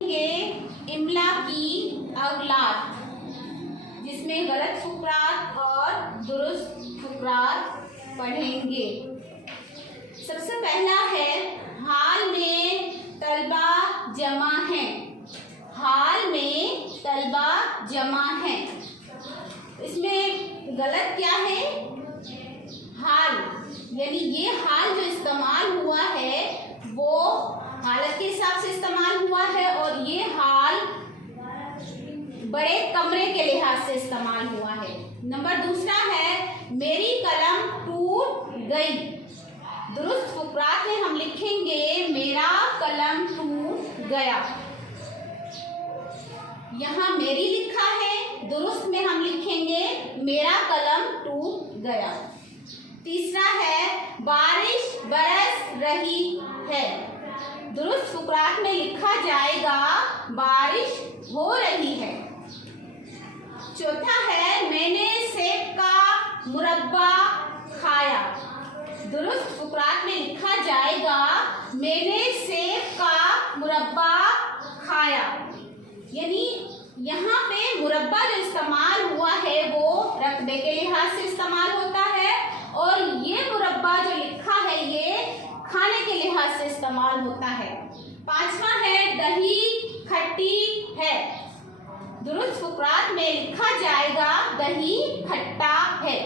इमला की औलाद, जिसमें गलत फुकरात और दुरुस्त फुकरात पढ़ेंगे। सबसे पहला है हाल में तलबा जमा है। हाल में तलबा जमा है, इसमें गलत क्या है? हाल, यानी ये हाल जो इस्तेमाल हुआ है वो हालत के हिसाब से इस्तेमाल हुआ है और ये हाल बड़े कमरे के लिहाज से इस्तेमाल हुआ है। नंबर दूसरा है मेरी कलम टूट गई। दुरुस्त फुकरात में हम लिखेंगे मेरा कलम टूट गया। यहाँ मेरी लिखा है, दुरुस्त में हम लिखेंगे मेरा कलम टूट गया। तीसरा है बारिश बरस रही है। दुरुस्त फुकरात में लिखा जाएगा बारिश हो रही है। चौथा है मैंने सेब का मुरब्बा खाया। दुरुस्त फुकरात में लिखा जाएगा मैंने सेब का मुरब्बा खाया। यानी यहाँ पे मुरब्बा जो इस्तेमाल हुआ है वो रकबे के लिहाज से इस्तेमाल होता है और ये मुरब्बा जो लिखा है ये खाने के लिहाज से इस्तेमाल होता है। पांचवा है दही खट्टी है। दुरुस्त फुकरात में लिखा जाएगा दही खट्टा है।